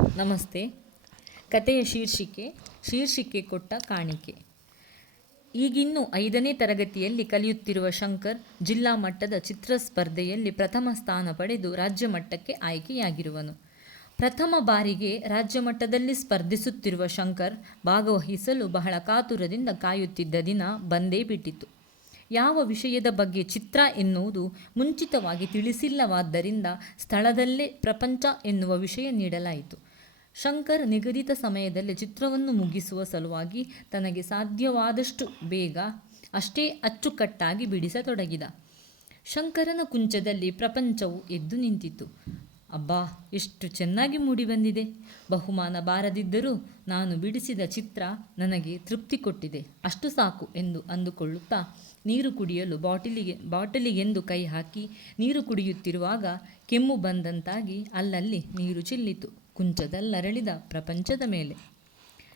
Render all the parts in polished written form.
ನಮಸ್ತೆ. ಕತೆಯ ಶೀರ್ಷಿಕೆ ಕೊಟ್ಟ ಕಾಣಿಕೆ. ಈಗಿನ್ನೂ 5ನೇ ತರಗತಿಯಲ್ಲಿ ಕಲಿಯುತ್ತಿರುವ ಶಂಕರ್ ಜಿಲ್ಲಾ ಮಟ್ಟದ ಚಿತ್ರ ಸ್ಪರ್ಧೆಯಲ್ಲಿ ಪ್ರಥಮ ಸ್ಥಾನ ಪಡೆದು ರಾಜ್ಯ ಮಟ್ಟಕ್ಕೆ ಆಯ್ಕೆಯಾಗಿರುವನು. ಪ್ರಥಮ ಬಾರಿಗೆ ರಾಜ್ಯ ಮಟ್ಟದಲ್ಲಿ ಸ್ಪರ್ಧಿಸುತ್ತಿರುವ ಶಂಕರ್ ಭಾಗವಹಿಸಲು ಬಹಳ ಕಾತುರದಿಂದ ಕಾಯುತ್ತಿದ್ದ ದಿನ ಬಂದೇ ಬಿಟ್ಟಿತು. ಯಾವ ವಿಷಯದ ಬಗ್ಗೆ ಚಿತ್ರ ಎನ್ನುವುದು ಮುಂಚಿತವಾಗಿ ತಿಳಿಸಿಲ್ಲವಾದ್ದರಿಂದ ಸ್ಥಳದಲ್ಲೇ ಪ್ರಪಂಚ ಎನ್ನುವ ವಿಷಯ ನೀಡಲಾಯಿತು. ಶಂಕರ್ ನಿಗದಿತ ಸಮಯದಲ್ಲಿ ಚಿತ್ರವನ್ನು ಮುಗಿಸುವ ಸಲುವಾಗಿ ತನಗೆ ಸಾಧ್ಯವಾದಷ್ಟು ಬೇಗ ಅಷ್ಟೇ ಅಚ್ಚುಕಟ್ಟಾಗಿ ಬಿಡಿಸತೊಡಗಿದ. ಶಂಕರನ ಕುಂಚದಲ್ಲಿ ಪ್ರಪಂಚವು ಎದ್ದು ನಿಂತಿತು. ಅಬ್ಬಾ, ಎಷ್ಟು ಚೆನ್ನಾಗಿ ಮೂಡಿಬಂದಿದೆ! ಬಹುಮಾನ ಬಾರದಿದ್ದರೂ ನಾನು ಬಿಡಿಸಿದ ಚಿತ್ರ ನನಗೆ ತೃಪ್ತಿ ಕೊಟ್ಟಿದೆ, ಅಷ್ಟು ಸಾಕು ಎಂದು ಅಂದುಕೊಳ್ಳುತ್ತಾ ನೀರು ಕುಡಿಯಲು ಬಾಟಲಿಗೆಂದು ಕೈ ಹಾಕಿ ನೀರು ಕುಡಿಯುತ್ತಿರುವಾಗ ಕೆಮ್ಮು ಬಂದಂತಾಗಿ ಅಲ್ಲಲ್ಲಿ ನೀರು ಚೆಲ್ಲಿತು ಕುಂಚದಲ್ಲರಳಿದ ಪ್ರಪಂಚದ ಮೇಲೆ.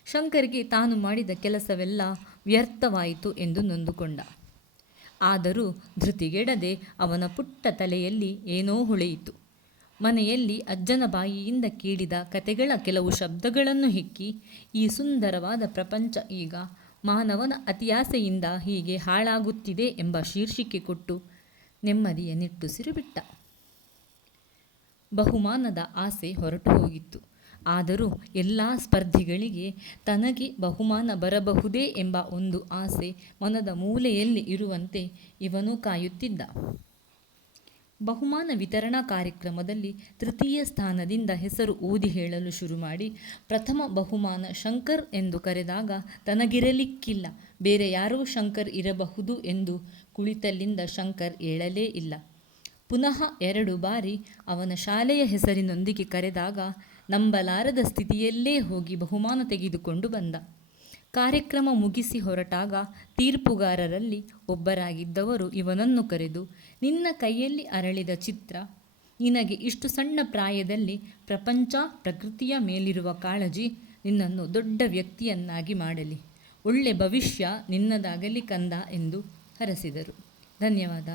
ಶಂಕರ್ಗೆ ತಾನು ಮಾಡಿದ ಕೆಲಸವೆಲ್ಲ ವ್ಯರ್ಥವಾಯಿತು ಎಂದು ನೊಂದುಕೊಂಡ. ಆದರೂ ಧೃತಿಗೆಡದೆ ಅವನ ಪುಟ್ಟ ತಲೆಯಲ್ಲಿ ಏನೋ ಹೊಳೆಯಿತು. ಮನೆಯಲ್ಲಿ ಅಜ್ಜನ ಬಾಯಿಯಿಂದ ಕೇಳಿದ ಕತೆಗಳ ಕೆಲವು ಶಬ್ದಗಳನ್ನು ಹೆಕ್ಕಿ, ಈ ಸುಂದರವಾದ ಪ್ರಪಂಚ ಈಗ ಮಾನವನ ಅತಿಯಾಸೆಯಿಂದ ಹೀಗೆ ಹಾಳಾಗುತ್ತಿದೆ ಎಂಬ ಶೀರ್ಷಿಕೆ ಕೊಟ್ಟು ನೆಮ್ಮದಿಯ ನಿಟ್ಟುಸಿರು ಬಿಟ್ಟ. ಬಹುಮಾನದ ಆಸೆ ಹೊರಟು ಹೋಗಿತ್ತು. ಆದರೂ ಎಲ್ಲ ಸ್ಪರ್ಧಿಗಳಿಗೆ ತನಗೆ ಬಹುಮಾನ ಬರಬಹುದೇ ಎಂಬ ಒಂದು ಆಸೆ ಮನದ ಮೂಲೆಯಲ್ಲಿ ಇರುವಂತೆ ಇವನೂ ಕಾಯುತ್ತಿದ್ದ. ಬಹುಮಾನ ವಿತರಣಾ ಕಾರ್ಯಕ್ರಮದಲ್ಲಿ ತೃತೀಯ ಸ್ಥಾನದಿಂದ ಹೆಸರು ಓದಿ ಹೇಳಲು ಶುರು ಮಾಡಿ ಪ್ರಥಮ ಬಹುಮಾನ ಶಂಕರ್ ಎಂದು ಕರೆದಾಗ ತನಗಿರಲಿಕ್ಕಿಲ್ಲ, ಬೇರೆ ಯಾರೋ ಶಂಕರ್ ಇರಬಹುದು ಎಂದು ಕುಳಿತಲ್ಲಿಂದ ಶಂಕರ್ ಏಳಲೇ ಇಲ್ಲ. ಪುನಃ 2 ಬಾರಿ ಅವನ ಶಾಲೆಯ ಹೆಸರಿನೊಂದಿಗೆ ಕರೆದಾಗ ನಂಬಲಾರದ ಸ್ಥಿತಿಯಲ್ಲೇ ಹೋಗಿ ಬಹುಮಾನ ತೆಗೆದುಕೊಂಡು ಬಂದ. ಕಾರ್ಯಕ್ರಮ ಮುಗಿಸಿ ಹೊರಟಾಗ ತೀರ್ಪುಗಾರರಲ್ಲಿ ಒಬ್ಬರಾಗಿದ್ದವರು ಇವನನ್ನು ಕರೆದು, ನಿನ್ನ ಕೈಯಲ್ಲಿ ಅರಳಿದ ಚಿತ್ರ ನಿನಗೆ ಇಷ್ಟು ಸಣ್ಣ ಪ್ರಾಯದಲ್ಲಿ ಪ್ರಪಂಚ ಪ್ರಕೃತಿಯ ಮೇಲಿರುವ ಕಾಳಜಿ ನಿನ್ನನ್ನು ದೊಡ್ಡ ವ್ಯಕ್ತಿಯನ್ನಾಗಿ ಮಾಡಲಿ, ಒಳ್ಳೆ ಭವಿಷ್ಯ ನಿನ್ನದಾಗಲಿ ಕಂದ ಎಂದು ಹರಸಿದರು. ಧನ್ಯವಾದ.